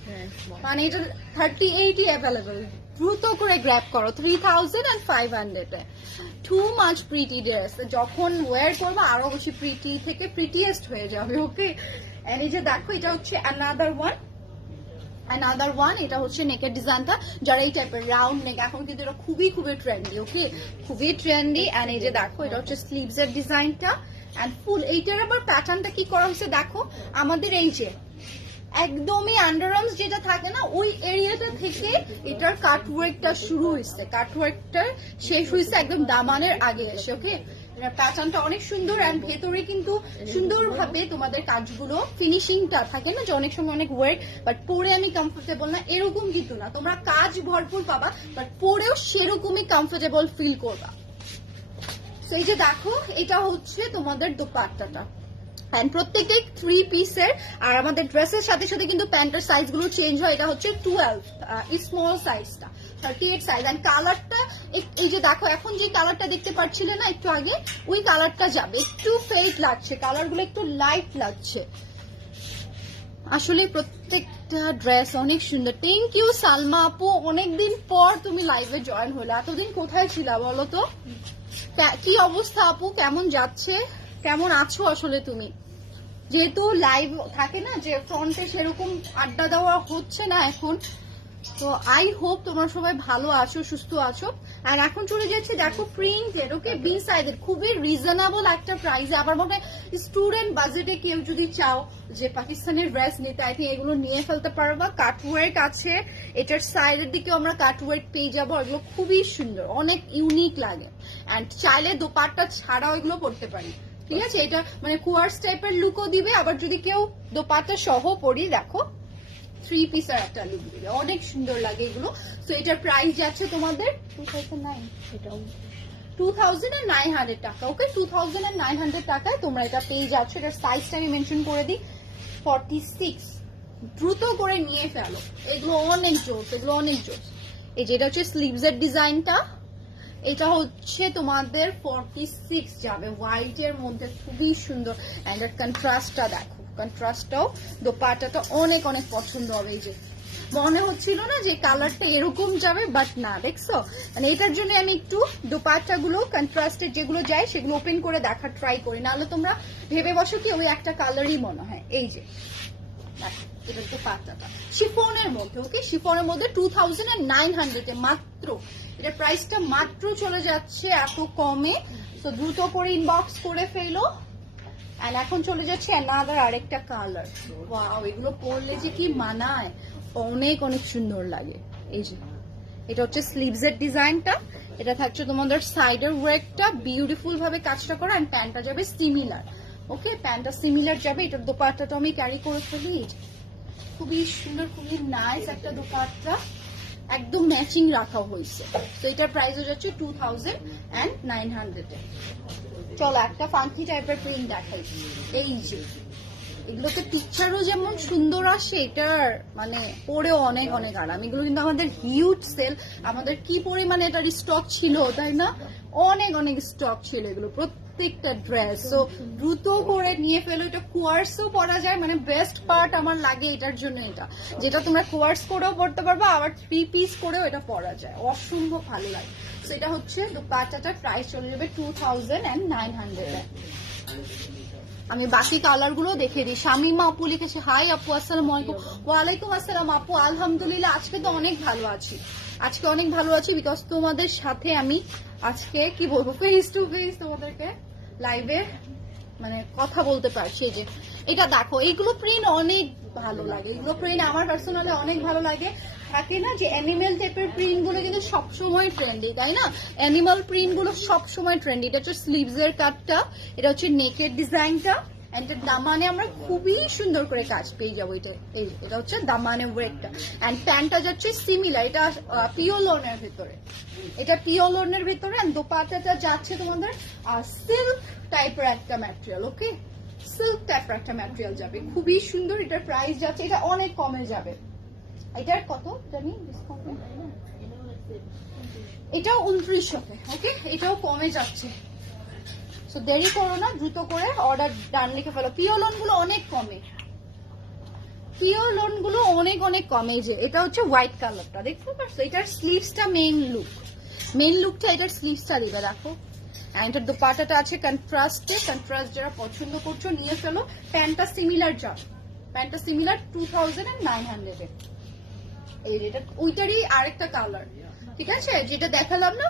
মানে এটা 38 অ্যাভেলেবল, দ্রুত করে গ্র্যাব করো। 3500 টু মাচ প্রিটি ড্রেস, যখন ওয়্যার করবো আরো বেশি প্রিটি থেকে প্রিটিয়েস্ট হয়ে যাবে, ওকে। এন্ড এই যে দেখো এটা হচ্ছে অ্যানাদার ওয়ান, এটা হচ্ছে নেকের ডিজাইনটা। যারা এই টাইপের রাউন্ড নেক, এখন কিন্তু এটা খুবই ট্রেন্ডি, ওকে, খুবই ট্রেন্ডি। এন্ড এই যে দেখো এটা হচ্ছে স্লিভস এর ডিজাইনটা এন্ড ফুল। এইটার আবার প্যাটার্নটা কি করা হচ্ছে দেখো, আমাদের এই যে একদমই আন্ডারআর্মস যেটা থাকে না, ওই এরিয়াটা থেকে এটার কাটওয়ার্কটা শুরু হয়েছে, কাটওয়ার্কটা শেষ হয়েছে একদম দামানের আগে এসে, ওকে। প্যাটার্নটা অনেক সুন্দর এন্ড ভেতরে কিন্তু সুন্দরভাবে তোমাদের কাজগুলো ফিনিশিংটা থাকে না যে অনেক সময় অনেক ওয়ার্ক, বাট পরে আমি কমফোর্টেবল না, এরকম কিন্তু না, তোমরা কাজ ভরপুর পাবা, বাট পরেও সেরকমই কমফোর্টেবল ফিল করবা। তো এই যে দেখো এটা হচ্ছে তোমাদের দোপাট্টাটা, প্রত্যেকটাই 3 পিসের। আর আমাদের ড্রেসের সাথে সাথে কিন্তু প্যান্টের সাইজ গুলো চেঞ্জ হয়। এটা হচ্ছে 12 স্মল সাইজটা, 38 সাইজ। এন্ড কালারটা এই যে দেখো এখন যে কালারটা দেখতে পাচ্ছিলে না একটু আগে, ওই কালারটা যাবে, একটু ফেড লাগছে, কালারগুলো একটু লাইট লাগছে। আসলে প্রত্যেকটা ড্রেস অনেক সুন্দর। থ্যাংক ইউ সালমা আপু, অনেকদিন পর তুমি লাইভে জয়েন হলো, এতদিন কোথায় ছিলা বলো তো? কি অবস্থা আপু, কেমন যাচ্ছে, কেমন আছো আসলে তুমি? যেহেতু লাইভ থাকে না যে ফ্রন্টে সেরকম আড্ডা দেওয়া হচ্ছে না এখন, তো আই হোপ তোমরা সবাই ভালো আছো, সুস্থ আছো। আর এখন চলে যাচ্ছে দেখো প্রিন্টেড, ওকে, বি সাইজের, খুবই রিজনেবল একটা প্রাইসে। আবার মনে হয় স্টুডেন্ট বাজেটে কেউ যদি চাও যে পাকিস্তানের ড্রেস নিতে, আই থিঙ্ক এগুলো নিয়ে ফেলতে পারবা। কাটওয়ার্ক আছে, এটার সাইডের দিকেও আমরা কাটওয়ার্ক পেয়ে যাবো। এগুলো খুবই সুন্দর, অনেক ইউনিক লাগে। অ্যান্ড চাইলে দোপাট্টা ছাড়াও এগুলো পরতে পারি, ঠিক আছে? এটা মানে কুয়ার্স টাইপের লুকও দিবে, আবার যদি কেউ দোপাট্টা সহ পরি, দেখো 3 পিসের একটা লুক দিবে, অনেক সুন্দর লাগে এগুলো। তো এটার প্রাইস যাচ্ছে তোমাদের 2900 টাকা, ওকে, 2900 টাকায় তোমরা এটা পেয়ে যাচ্ছ। এটার সাইজটা আমি মেনশন করে দিই, 46। দ্রুত করে নিয়ে ফেলো, এগুলো অনেক জোস, এগুলো অনেক জোস। এই যেটা হচ্ছে স্লিভস এর ডিজাইনটা, এটা হচ্ছে তোমাদের 46 যাবে, হোয়াইট এর মধ্যে, খুবই সুন্দর। এন্ড এর কন্ট্রাস্টটা দেখো, কন্ট্রাস্টটাও, দোপাট্টাটা অনেক অনেক পছন্দ হবে। এই যে মনে হচ্ছিল না যে কালারটা এরকম যাবে, বাট না, দেখছো? মানে এটার জন্য আমি একটু দোপাট্টা গুলো কন্ট্রাস্টের যেগুলো যায় সেগুলো ওপেন করে দেখার ট্রাই করি, নাহলে তোমরা ভেবে বসো কি ওই একটা কালারই মনে হয়। এই যে এটা দোপাট্টাটা শিফনের মধ্যে, ওকে, শিফনের মধ্যে 2900 মাত্র। এটার প্রাইসটা মাত্র চলে যাচ্ছে এত কমে, তো দ্রুত করে ইনবক্স করে ফেলো। আর এখন চলে যাচ্ছে অ্যানাদার আরেকটা কালার। ওয়াও, এগুলো পরলে যে কি মানায়, অনেক অনেক সুন্দর লাগে। এই যে এটা হচ্ছে স্লিভস এর ডিজাইনটা, এটা থাকছে তোমাদের সাইডের ওয়ার্কটা বিউটিফুল ভাবে কাজটা করা, এন্ড প্যান্টটা যাবে সিমিলার, ওকে, প্যান্টটা সিমিলার যাবে। এটার দোপাট্টাটা আমি ক্যারি করে ফেলি, খুবই সুন্দর, খুবই নাইস একটা দোপাট্টা, একদম ম্যাচিং রাখা হয়েছে। তো এটার প্রাইস হয়ে যাচ্ছে 2900 এ। চলো একটা ফাঙ্কি টাইপের প্রিন্ট দেখাই। এই যে এগুলোতে পিকচারও যেমন সুন্দর আসে, এটার মানে পরেও অনেক অনেক আরাম। এগুলো কিন্তু আমাদের হিউজ সেল, আমাদের কি পরিমাণে এটার স্টক ছিল তাই না, অনেক অনেক স্টক ছিল এগুলো প্রত্যেকটা ড্রেস। তো দ্রুত করে নিয়ে ফেলো, এটা কোয়ার্সও পরা যায়, মানে বেস্ট পার্ট আমার লাগে এটার জন্য, এটা যেটা তোমরা কোয়ার্স করেও পড়তে পারবা, আবার 3 পিস করেও এটা পরা যায়, অসম্ভব ভালো লাগে। তো এটা হচ্ছে দোপাট্টাটার প্রাইস চলে যাবে 2900 এ। আমি বাকি কালার গুলো দেখে দিই। শামিমা আপু লিখেছে, হাই আপু, আসসালামু আলাইকুম। ওয়ালাইকুম আসসালাম আপু, আলহামদুলিল্লাহ আজকে তো অনেক ভালো আছি, আজকে অনেক ভালো আছি, বিকজ তোমাদের সাথে আমি আজকে কি বলবো, ফেস টু ফেস তোমাদেরকে লাইভে মানে কথা বলতে পারছি। যে এটা দেখো, এইগুলো প্রিন্ট অনেক ভালো লাগে, এগুলো প্রিন্ট আমার পার্সোনালি অনেক ভালো লাগে। থাকে না যে অ্যানিমেল টাইপের প্রিন্ট গুলো কিন্তু সবসময় ট্রেন্ডি, তাই না? অ্যানিমাল প্রিন্ট গুলো সবসময় ট্রেন্ডি। এটা হচ্ছে স্লিভস এর কাটটা, এটা হচ্ছে নেকের ডিজাইনটা, এন্ড দামানে আমরা খুবই সুন্দর করে কাজ পেয়ে যাবো। এটা হচ্ছে দামানে ওয়েটটা, এন্ড প্যান্টটা যাচ্ছে সিমিলার, এটা পিওলনের ভিতরে, এটা পিওলনের ভিতরে, এন্ড দোপাট্টাটা যাচ্ছে তোমাদের সিল্ক টাইপের একটা ম্যাটেরিয়াল, ওকে, সিল্ক টাইপের একটা ম্যাটেরিয়াল যাবে, খুবই সুন্দর। এটার প্রাইস যাচ্ছে, এটা অনেক কমে যাবে। এটার কত জানি ডিসকাউন্ট, এটাও 2900, ওকে, এটাও কমে যাচ্ছে। সো দেরি করো না, দ্রুত করে অর্ডার ডান লিখে ফেলো। পিওলন গুলো অনেক কমে, পিওলন গুলো অনেক অনেক কমে। যে এটা হচ্ছে হোয়াইট কালারটা, দেখতে পাচ্ছ? এটার স্লিভসটা মেইন লুকটা এটার স্লিভসটা দিবে, দেখো। এটার দোপাট্টাটা আছে কন্ট্রাস্টে, কন্ট্রাস্ট যারা পছন্দ করছো নিয়ে ফেলো। প্যান্টটা সিমিলার যাবে, প্যান্টটা সিমিলার 2900 এ। এই এটা ওইটারই আরেকটা কালার, ঠিক আছে, যেটা দেখালাম না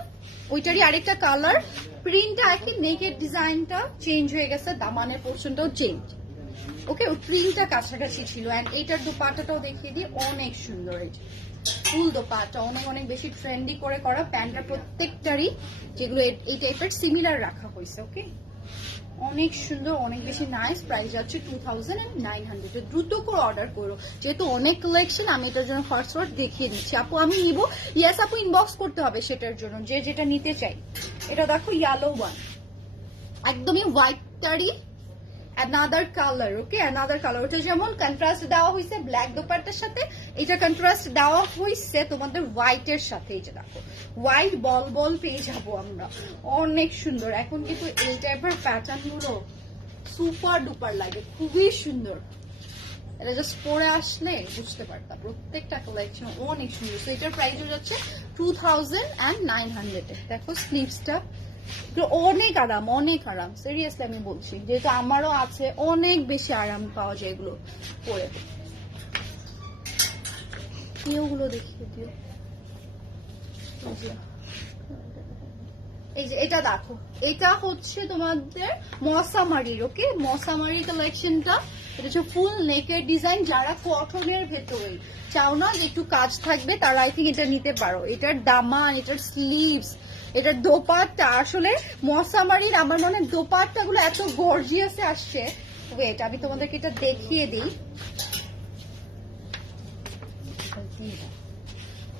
ওইটারই আরেকটা কালার। প্রিন্টটা একই, নেকের ডিজাইনটা চেঞ্জ হয়ে গেছে, দামানের পোর্শনটাও চেঞ্জ, ওকে, ওই প্রিন্টটা কাছাকাছি ছিল। এন্ড এইটার দোপাট্টাটাও দেখিয়ে দিই, অনেক সুন্দর। এই ফুল দোপাট্টা অনেক অনেক বেশি ট্রেন্ডি করে করা, প্যান্টটা প্রত্যেকটারই যেগুলো এই টাইপের সিমিলার রাখা হয়েছে, ওকে, অনেক সুন্দর, অনেক বেশি নাইস। প্রাইস যাচ্ছে 2900। দ্রুত করে অর্ডার করো, যেহেতু অনেক কালেকশন, আমি এটার জন্য ফার্স্ট দেখিয়ে দিচ্ছি। আপু আমি নিব, ইয়েস আপু, ইনবক্স করতে হবে সেটার জন্য, যে যেটা নিতে চাই। এটা দেখো ইয়েলো ওয়ান, একদমই হোয়াইটটারই another colour, okay another colour. ওটা যেমন কন্ট্রাস্ট দেওয়া হয়েছে ব্ল্যাক দোপাট্টার সাথে, এটা কন্ট্রাস্ট দেওয়া হয়েছে তোমাদের হোয়াইটের সাথে। এই যে দেখো হোয়াইট বল বল পেয়ে যাবো আমরা, অনেক সুন্দর। এখন কিন্তু এই টাইপের প্যাটার্ন গুলো সুপার ডুপার লাগে, খুবই সুন্দর। এটা জাস্ট পরে আসলে বুঝতে পারতাম, প্রত্যেকটা কালেকশন অনেক সুন্দর। তো এটার প্রাইস হয়ে যাচ্ছে 2900 এ। দেখো স্লিভসটা অনেক আরাম, অনেক আরাম, সিরিয়াসলি আমি বলছি, যেহেতু আমারও আছে, অনেক বেশি আরাম পাওয়া যায় এগুলো পরে। ওগুলো দেখিয়ে দিও। এই যে এটা দেখো, এটা হচ্ছে তোমাদের মসামারির, ওকে মসামারি কালেকশনটা। এটা হচ্ছে ফুল নেকের ডিজাইন। যারা কটনের ভেতরে চাও না যে একটু কাজ থাকবে, তারা আই থিঙ্ক এটা নিতে পারো। এটার দামান, এটার স্লিভস, এটার দোপাট্টা, আসলে মসামারির আমার মনে হয় দোপাট্টা গুলো এত গর্জিয়াসে আসছে। ওয়েট আমি তোমাদেরকে এটা দেখিয়ে দিই।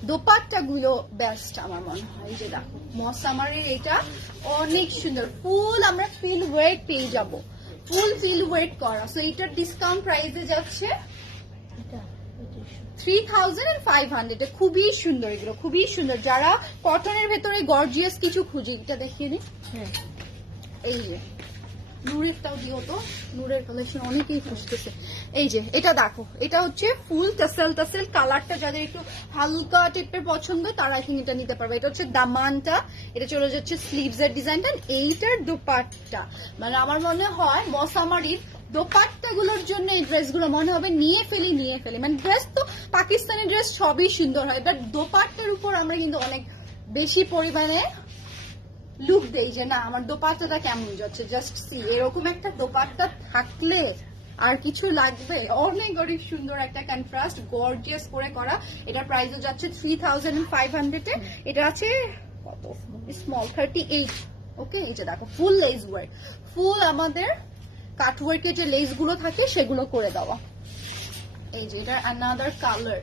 দোপাট্টা গুলো বেস্ট আমার মনে হয়। এই যে দেখো মসামারির, এটা অনেক সুন্দর, ফুল আমরা ফিল ওয়েট পেয়ে যাব, ফুল ফিল ওয়েট করা। সো এটার ডিসকাউন্ট প্রাইসে যাচ্ছে 3500। খুবই সুন্দর, এগুলো খুবই সুন্দর। যারা কটনের ভেতরে গর্জিয়াস কিছু খুঁজি, এটা দেখিয়ে নি। এই যে নূরেরটাও দিও তো, নূরের কালেকশন অনেকেই খুঁজতেছে। এই যে এটা দেখো, এটা হচ্ছে ফুল টাসেল টাসেল কালারটা, যাদের একটু হালকা টাইপের পছন্দ তারা এখন এটা নিতে পারবে। এটা হচ্ছে দামানটা, এটা চলে যাচ্ছে স্লিভস এর ডিজাইনটা। এইটার দোপাট্টা মানে আমার মনে হয় মসামারির দোপাট্টা গুলোর জন্য এই ড্রেসগুলো মনে হবে নিয়ে ফেলি নিয়ে ফেলি। মানে ড্রেস তো পাকিস্তানি ড্রেস সবই সুন্দর হয়, বাট দোপাট্টার উপর আমরা কিন্তু অনেক বেশি পরিমাণে লুক দেই যে না আমার দোপাট্টাটা কেমন যাচ্ছে। জাস্ট সি, এরকম একটা দোপাট্টা থাকলে আর কিছু লাগবে। অনেক অনেক সুন্দর একটা কন্ট্রাস্ট গর্জিয়াস করে করা। এটার প্রাইসও যাচ্ছে 3500 এ। এটা আছে কত স্মল 38, ওকে। এই যে দেখো ফুল লেস ওয়ার্ক, ফুল আমাদের কাটওয়ার্কের যে লেস গুলো থাকে সেগুলো করে দেওয়া। এই যে এটা অ্যানাদার কালার,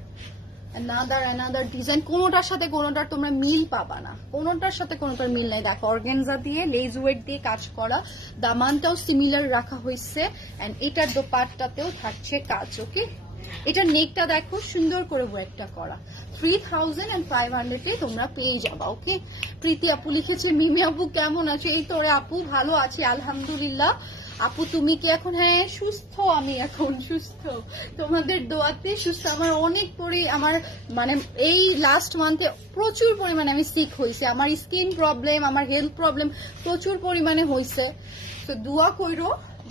অ্যানাদার ডিজাইন। কোনোটার সাথে কোনোটার তোমরা মিল পাবা না, কোনোটার সাথে কোনোটার মিল নাই। দেখো অর্গানজা দিয়ে লেজ ওয়েট দিয়ে কাজ করা, দামানটাও সিমিলার রাখা হয়েছে, এন্ড এটার দোপাট্টাতেও থাকছে কাজ, ওকে। এটা নেকটা দেখো সুন্দর করে ওয়েটটা করা। 3500 এ তোমরা পেয়ে যাবা, ওকে। প্রীতি আপু লিখেছে মিমি আপু কেমন আছে? এই তোরে আপু ভালো আছি আলহামদুলিল্লাহ। আপু তুমি কি এখন? হ্যাঁ সুস্থ, আমি এখন সুস্থ, তোমাদের দোয়াতে সুস্থ। আমার অনেক পরে আমার মানে এই লাস্ট মান্থে প্রচুর পরিমাণে আমি সিক হয়েছি, আমার স্কিন প্রবলেম, আমার হেলথ প্রবলেম প্রচুর পরিমাণে হয়েছে। তো দোয়া করো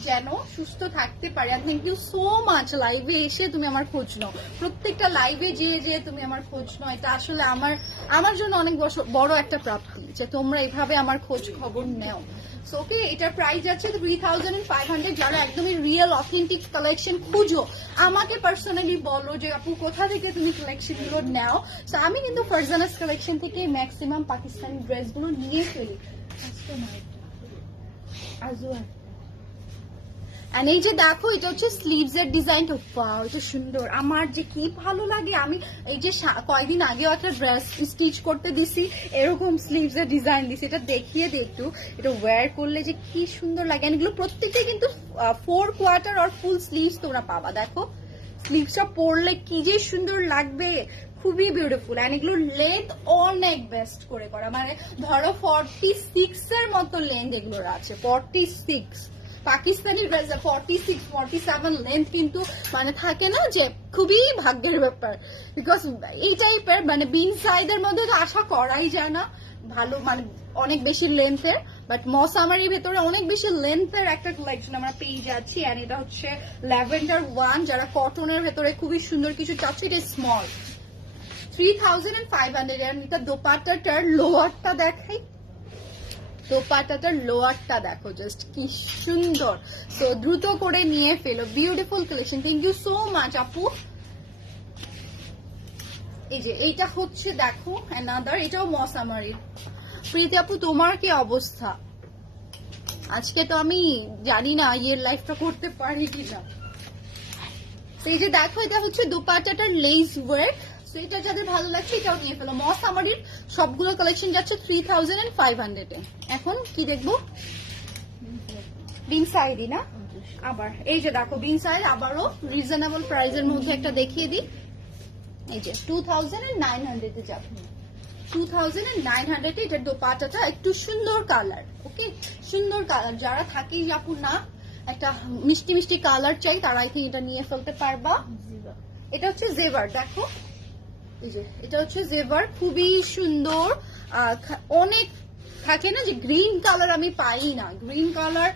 যেন সুস্থ থাকতে পারি। আর থ্যাংক ইউ সো মাচ লাইভে এসে তুমি আমার খোঁজ নাও, প্রত্যেকটা লাইভে যে তুমি আমার খোঁজ নাও, এটা আসলে আমার জন্য অনেক বড় একটা প্রাপ্তি যে তোমরা এভাবে আমার খোঁজ খবর নেও। ওকে, এটার প্রাইস আছে 3500। যারা একদমই রিয়েল অথেন্টিক কালেকশন খুঁজো, আমাকে পার্সোনালি বলো যে আপু কোথা থেকে তুমি কালেকশন গুলো নাও। তো আমি কিন্তু ফারজানাস কালেকশন থেকে ম্যাক্সিমাম পাকিস্তানি ড্রেস গুলো নিয়ে ফেলি। এই যে দেখো এটা হচ্ছে স্লিভস এর ডিজাইনটা, ওয়াও এটা সুন্দর, আমার যে কি ভালো লাগে। আমি এই যে কয়েকদিন আগেও একটা ড্রেস স্টিচ করতে দিছি, এরকম স্লিভস এর ডিজাইন দিছি, এটা দেখিয়ে দিই একটু। এটা ওয়্যার করলে যে কি সুন্দর লাগে। এগুলো প্রত্যেকটাই কিন্তু 4 কোয়ার্টার আর ফুল স্লিভস তোমরা পাবা। দেখো স্লিভসটা পরলে কি যে সুন্দর লাগবে, খুবই বিউটিফুল। এন্ড এগুলো লেন্থ অনেক বেস্ট করে করা, মানে ধরো 46 এর মতো লেন্থ এগুলোর আছে, 46। পাকিস্তানি ড্রেস 46 47 লেন্থ কিন্তু মানে থাকে না যে খুবই ভাগ্যের ব্যাপার, বিকজ এই টাইপের মানে বিন সাইডের মধ্যে তো আশা করাই যায় না ভালো মানে অনেক বেশি লেন্থের। বাট মসামারির ভেতরে অনেক বেশি লেন্থের একটা কালেকশন আমরা পেয়ে যাচ্ছি। এন্ড এটা হচ্ছে ল্যাভেন্ডার 1। যারা কটনের ভেতরে খুবই সুন্দর কিছু চাচ্ছে, এটা স্মল 3500। এর এটা দোপাট্টাটার লোয়ারটা দেখাই, দোপাট্টাটার লোয়ারটা দেখো জাস্ট কি সুন্দর। তো দ্রুত করে নিয়ে ফেলো, beautiful collection. Thank you so much আপু। এই যে এইটা হচ্ছে দেখো অ্যানাদার, এটাও মসামারির। প্রীতি আপু তোমার কি অবস্থা? আজকে তো আমি জানি না ইয়ের লাইফটা করতে পারি কিনা। এই যে দেখো এটা হচ্ছে দোপাট্টাটার লেস ওয়ার্ক। এটা যাদের ভালো লাগছে এটাও নিয়ে ফেলো। মসামারির সবগুলো কালেকশন যাচ্ছে 3500 এ। এখন কি দেখবো? বিন সাইডি না আবার এই যে দেখো বিন সাইজ আবারও রিজনেবল প্রাইসের মধ্যে একটা দেখিয়ে দিই, এই যে 2900 এ যাবে, 2900 এ। এটার দোপাট্টাটা একটু সুন্দর কালার, ওকে সুন্দর কালার, যারা থাকেই আপু না একটা মিষ্টি মিষ্টি কালার চাই তারা আই থিঙ্ক এটা নিয়ে ফেলতে পারবা। এটা হচ্ছে জেভার, দেখো এই যে এটা হচ্ছে জেভার, খুবই সুন্দর। অনেক থাকে না যে গ্রিন কালার আমি পাই না, গ্রিন কালার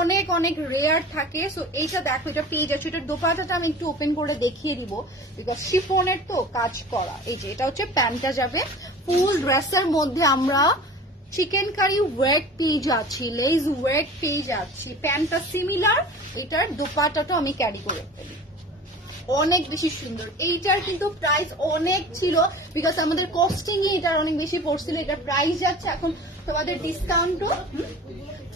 অনেক অনেক রেয়ার থাকে। সো এইটা দেখো এটা পেয়ে যাচ্ছে। এটার দোপাট্টাটা আমি একটু ওপেন করে দেখিয়ে দিব, বিকজ শিফনের তো কাজ করা। এই যে এটা হচ্ছে প্যান্টটা যাবে, ফুল ড্রেসের মধ্যে আমরা চিকেন কারি ওয়েট পেয়ে যাচ্ছি, লেজ ওয়েট পেয়ে যাচ্ছি, প্যান্টটা সিমিলার, এটার দোপাট্টাটা আমি ক্যারি করে ফেলি, অনেক বেশি সুন্দর। এইটার কিন্তু প্রাইস অনেক ছিল, বিকজ আমাদের কস্টিং এ এটার অনেক বেশি পড়ছিল। এটার প্রাইস যাচ্ছে এখন তোমাদের ডিসকাউন্টও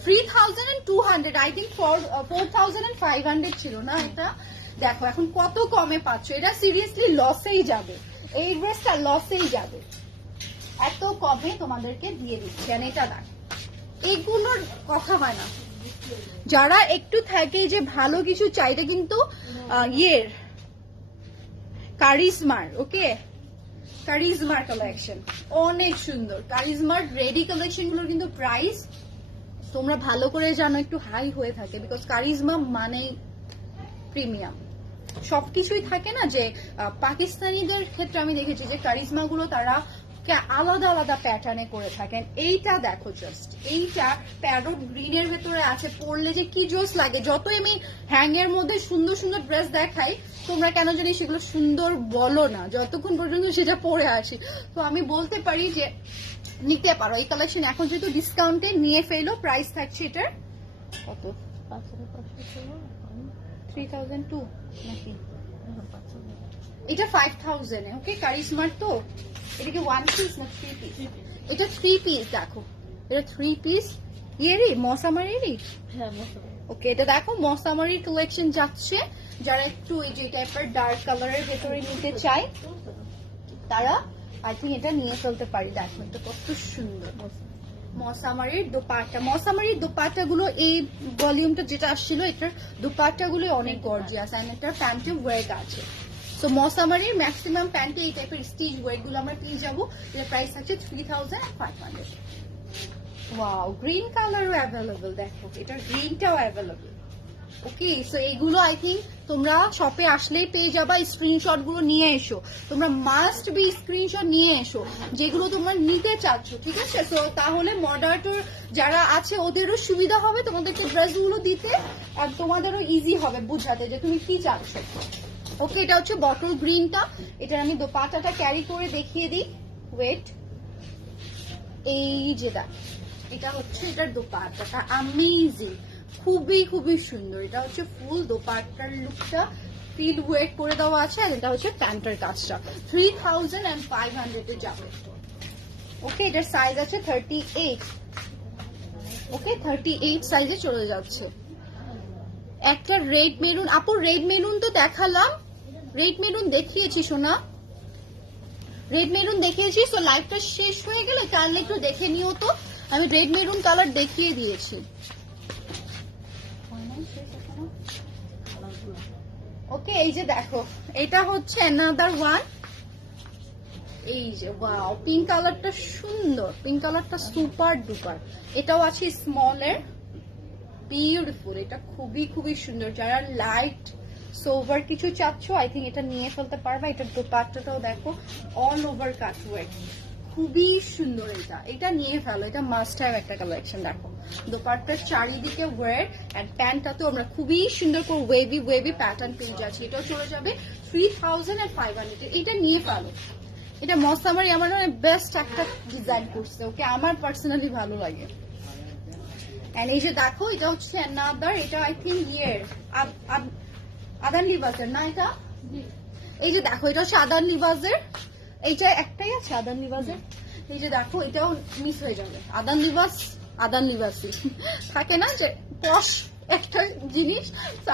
3200, আই থিঙ্ক 4500 ছিল না এটা। দেখো এখন কত কমে পাচ্ছ, এটা সিরিয়াসলি লসেই যাবে, এই ড্রেসটা লসেই যাবে, এত কমে তোমাদেরকে দিয়ে দিচ্ছি। আর এটা দেখ, এগুলোর কথা হয় না, যারা একটু থাকে যে ভালো কিছু চাইতে, কিন্তু ইয়ের কারিজমার, ওকে কারিজমার কালেকশন অনেক সুন্দর। কারিজমার রেডি কালেকশন গুলোর কিন্তু প্রাইস তোমরা ভালো করে জানো একটু হাই হয়ে থাকে, বিকজ কারিজমা মানে প্রিমিয়াম। সবকিছুই থাকে না যে পাকিস্তানিদের ক্ষেত্রে আমি দেখেছি যে কারিজমা গুলো তারা আলাদা আলাদা প্যাটার্নে করে থাকেন। এইটা দেখো জাস্ট, এইটা প্যারট গ্রিনের ভেতরে আছে, পরলে যে কি জোস লাগে। যতই আমি হ্যাঙ্গের মধ্যে সুন্দর সুন্দর ড্রেস দেখাই, তোমরা কেন জানি সেগুলো সুন্দর বলো না যতক্ষণ পর্যন্ত সেটা পরে আসি। তো আমি বলতে পারি যে নিতে পারো এই কালেকশন, এখন যেহেতু ডিসকাউন্টে নিয়ে ফেলো। প্রাইস থাকছে এটার কত, 3002 নাকি, এটা 5000 এ, ওকে কারিজমার তো। এটা কি 1 পিস না 3 পিস? এটা 3 পিস, দেখো এটা 3 পিস ইয়েরই মসামারিরই, ওকে এটা দেখো মসামারির কালেকশন যাচ্ছে। যারা একটু এই যে টাইপের ডার্ক কালারের ভেতরে নিতে চায় তারা আই থিঙ্ক এটা নিয়ে ফেলতে পারি। দেখো এটা কত সুন্দর মসামারির দোপাট্টা। মসামারির দোপাট্টা গুলো এই ভলিউমটা যেটা আসছিল, এটার দোপাট্টা গুলো অনেক গর্জিয়াস, আর এটার প্যান্টে ওয়েট আছে। তো মসামারির ম্যাক্সিমাম প্যান্টে এই টাইপের স্টিচ ওয়েট গুলো আমরা পেয়ে যাবো। এর প্রাইস আছে 3500। ওয়াও, গ্রিন কালারও অ্যাভেলেবল, দেখো এটার গ্রিনটাও অ্যাভেলেবল, ওকে। সো এইগুলো আই থিঙ্ক তোমরা শপে আসলেই পেয়ে যাবা। স্ক্রিনশট গুলো নিয়ে এসো, তোমরা মাস্ট বি স্ক্রিনশট নিয়ে এসো যেগুলো তোমরা নিতে চাচ্ছ, ঠিক আছে? সো তাহলে মডারেটর যারা আছে ওদেরও সুবিধা হবে তোমাদেরকে ড্রেস গুলো দিতে, আর তোমাদেরও ইজি হবে বুঝাতে যে তুমি কি চাচ্ছ। ওকে, এটা হচ্ছে বটল গ্রিনটা। এটার আমি দোপাট্টাটা ক্যারি করে দেখিয়ে দিই, ওয়েট, এই যে দেখ এটা হচ্ছে এটার দোপাট্টাটা, আমেজিং, খুবই খুবই সুন্দর। এটা হচ্ছে ফুল দোপাট্টার লুকটা ফিল ওয়েট করে দেওয়া আছে, আর এটা হচ্ছে প্যান্টের কাজটা। 3500 এ যাবে, ওকে। এটার সাইজ আছে 38, ওকে 38 সাইজে চলে যাচ্ছে। একটা রেড মেরুন, আপু রেড মেরুন তো দেখালাম, রেড মেরুন দেখিয়েছি সোনা, রেড মেরুন দেখিয়েছি। সো লাইভটা শেষ হয়ে গেলে চাইলে একটু দেখে নিও তো, আমি রেড মেরুন কালার দেখিয়ে দিয়েছি। ওকে, এই যে দেখো এটা হচ্ছে অ্যানাদার ওয়ান, এই যে ওয়াও, পিঙ্ক কালারটা সুন্দর, পিঙ্ক কালারটা সুপার ডুপার। এটাও আছে স্মলের, বিউটিফুল, এটা খুবই খুবই সুন্দর। যারা লাইট সোভার কিছু চাচ্ছ আই থিঙ্ক এটা নিয়ে ফেলতে পারবা। এটার দোপাট্টাটাও দেখো অল ওভার কাট ওয়ার্ক, খুবই সুন্দর। এটা নিয়ে ফেলো, এটা মাস্ট হ্যাভ একটা কালেকশন। দেখো দোপাট্টার চারিদিকে ওয়ার, এন্ড প্যান্টটা তো আমরা খুবই সুন্দর করে ওয়েভি ওয়েভি প্যাটার্ন পেয়ে যাচ্ছি। এটাও চলে যাবে 3500। এটা নিয়ে ফেলো, এটা মসামারি আমার বেস্ট একটা ডিজাইন করছে, ওকে আমার পার্সোনালি ভালো লাগে। এন্ড এই যে দেখো এটা হচ্ছে অ্যানাদার, এটা আই থিঙ্ক ইয়ের আদান লিবাসের না এটা, এই যে দেখো এটা হচ্ছে আদান লিবাসের, এইটা একটাই আছে আদান লিবাসের। এই যে দেখো এটাও মিস হয়ে যাবে, আদান লিবাস আদান লিবাসি থাকে না যে পশ একটা জিনিস,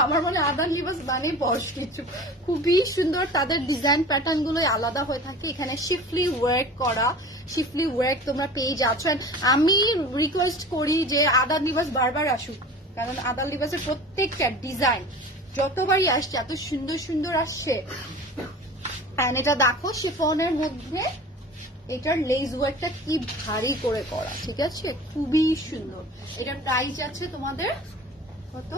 আমার মনে আদান লিবাস মানে পশ কিছু। খুবই সুন্দর, তাদের ডিজাইন প্যাটার্ন গুলো আলাদা হয়ে থাকে। এখানে শিফলি ওয়ার্ক করা, শিফলি ওয়ার্ক তোমরা পেয়ে যাচ্ছ। আমি রিকোয়েস্ট করি যে আদান লিবাস বারবার আসুক, কারণ আদার লিবাসের প্রত্যেকটা ডিজাইন যতবারই আসছে এত সুন্দর সুন্দর আসছে। এন্ড এটা দেখো শিফনের মধ্যে এটার লেস ওয়ার্কটা কি ভারী করে করা, ঠিক আছে, খুবই সুন্দর। এটার প্রাইস আছে তোমাদের কত?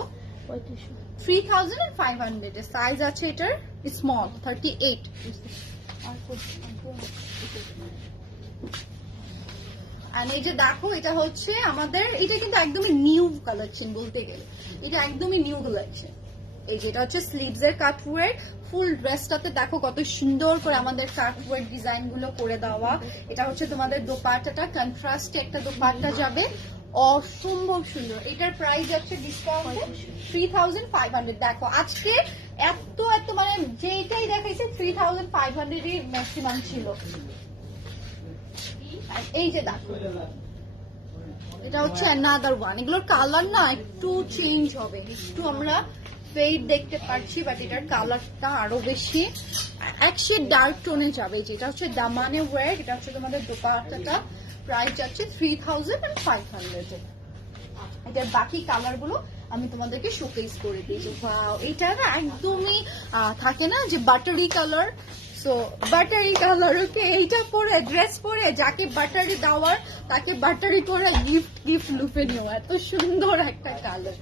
3500 এর সাইজ আছে এটার স্মল 38। আর এই যে দেখো এটা হচ্ছে আমাদের, এটা কিন্তু একদমই নিউ কালেকশন বলতে গেলে, এটা একদমই নিউ কালেকশন। এই যেটা হচ্ছে স্লিভস এর কাটওয়ার্ক, ফুল ড্রেসটাতে দেখো কত সুন্দর করে আমাদের কাটওয়ার্ক ডিজাইন গুলো করে দেওয়া। এটা হচ্ছে তোমাদের দোপাট্টাটা, কন্ট্রাস্টে একটা দোপাট্টা যাবে, অসম্ভব সুন্দর। এটার প্রাইস আছে ডিসকাউন্টে 3500। দেখো আজকে এত এত মানে যেটাই দেখাইছে 3500 এর ম্যাক্সিমাম ছিল। এই যে দেখো এটা হচ্ছে অ্যানাদার ওয়ান, এগুলোর কালার না একটু চেঞ্জ হবে, একটু আমরা ফেড দেখতে পাচ্ছি, বাট এটার কালারটা আরো বেশি এক শেড ডার্ক টোনে যাবে। যেটা হচ্ছে দামানে ওয়ার, এটা হচ্ছে তোমাদের দোপাট্টাটা, প্রাইস যাচ্ছে 3500। এটার বাকি কালার গুলো আমি তোমাদেরকে শোকেস করে দিয়েছি। ওয়াও, এটা না একদমই থাকে না যে buttery colour, so buttery colour, okay, এইটা পরে ড্রেস পরে যাকে বাটারি দেওয়ার তাকে বাটারি পরে গিফট লুফে নিও, এত সুন্দর একটা কালার,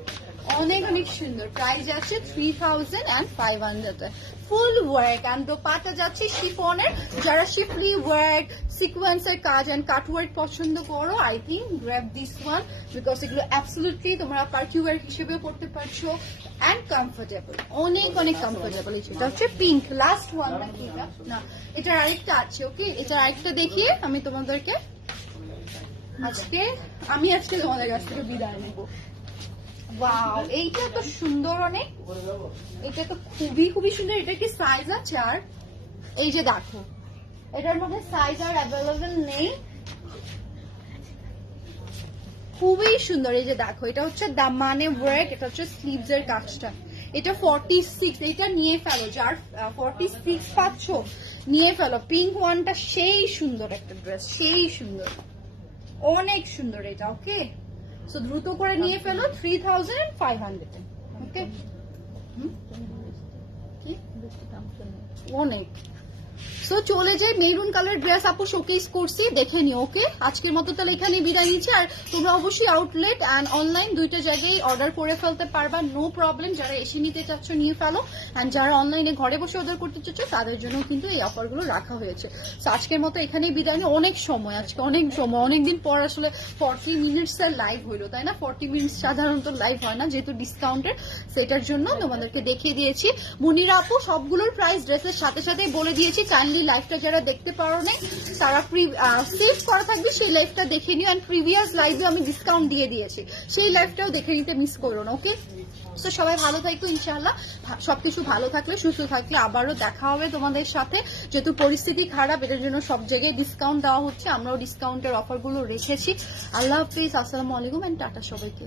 অনেক অনেক সুন্দর। প্রাইস আছে 3500। ফুল ওয়ার্ক এন্ড দোপাট্টা যাচ্ছে শিফনের। যারা শিফলি ওয়ার্ক, সিকোয়েন্সের কাজ এন্ড কাট ওয়ার্ক পছন্দ করো, I think grab this one, because এগুলো অ্যাবসলিউটলি তোমরা পার্টি ওয়ার্ক হিসেবেও পড়তে পারছো এন্ড কমফোর্টেবল, অনেক অনেক কমফোর্টেবল। এটা হচ্ছে পিঙ্ক, লাস্ট ওয়ান নাকি এটা? না, এটার আরেকটা আছে, ওকে, এটার আরেকটা দেখিয়ে আমি তোমাদেরকে আজকে তোমাদের কাছ থেকে বিদায় নেবো। ওয়াও, এইটা তো সুন্দর অনেক, এটা তো খুবই খুবই সুন্দর। এটা কি সাইজ আছে? আর এই যে দেখো এটার মধ্যে সাইজ আর অ্যাভেলেবল নেই, খুবই সুন্দর। এই যে দেখো এটা হচ্ছে দামানে ওয়ার্ক, এটা হচ্ছে স্লিভস এর কাজটা, এটা 46, এটা নিয়ে ফেলো, যার 46 পাচ্ছ নিয়ে ফেলো। পিঙ্ক ওয়ানটা সেই সুন্দর একটা ড্রেস, সেই সুন্দর, অনেক সুন্দর এটা, ওকে, সো দ্রুত করে নিয়ে ফেলো 3500। ওকে, অনেক। সো চলে যাই মেরুন কালার ড্রেস আপু শোকেস করছি, দেখে নিও। ওকে, আজকের মতো তাহলে এখানে বিদায় নিচ্ছি। আর তোমরা অবশ্যই আউটলেট অ্যান্ড অনলাইন দুইটা জায়গায় অর্ডার করে ফেলতে পারবা, নো প্রবলেম। যারা এসে নিতে চাচ্ছ নিয়ে ফেলো, অ্যান্ড যারা অনলাইনে ঘরে বসে অর্ডার করতে চাচ্ছ তাদের জন্য কিন্তু এই অফারগুলো রাখা হয়েছে। সো আজকের মতো এখানেই বিদায় নিই। অনেক সময়, আজকে অনেক সময়, অনেকদিন পর আসলে 40 মিনিটস এর লাইভ হইলো, তাই না? 40 মিনিটস সাধারণত লাইভ হয় না, যেহেতু ডিসকাউন্টের, সেটার জন্য তোমাদেরকে দেখিয়ে দিয়েছি। মুনিরা আপু সবগুলোর প্রাইস ড্রেসের সাথে সাথে বলে দিয়েছি। কাইন্ডলি লাইভটা যারা দেখতে পারো না তারা সেভ করা থাকবে, সেই লাইভটা দেখে নিও। অ্যান্ড প্রিভিয়াস লাইভে আমি ডিসকাউন্ট দিয়ে দিয়েছি, সেই লাইভটাও দেখে নিতে মিস করো না। ওকে, তো সবাই ভালো থাকো ইনশাআল্লাহ। সবকিছু ভালো থাকলে, সুস্থ থাকলে আবারও দেখা হবে তোমাদের সাথে। যেহেতু পরিস্থিতি খারাপ, এটার জন্য সব জায়গায় ডিসকাউন্ট দেওয়া হচ্ছে, আমরাও ডিসকাউন্টের অফারগুলো রেখেছি। আল্লাহ হাফিজ, আসসালামু আলাইকুম এন্ড টাটা সবাইকে।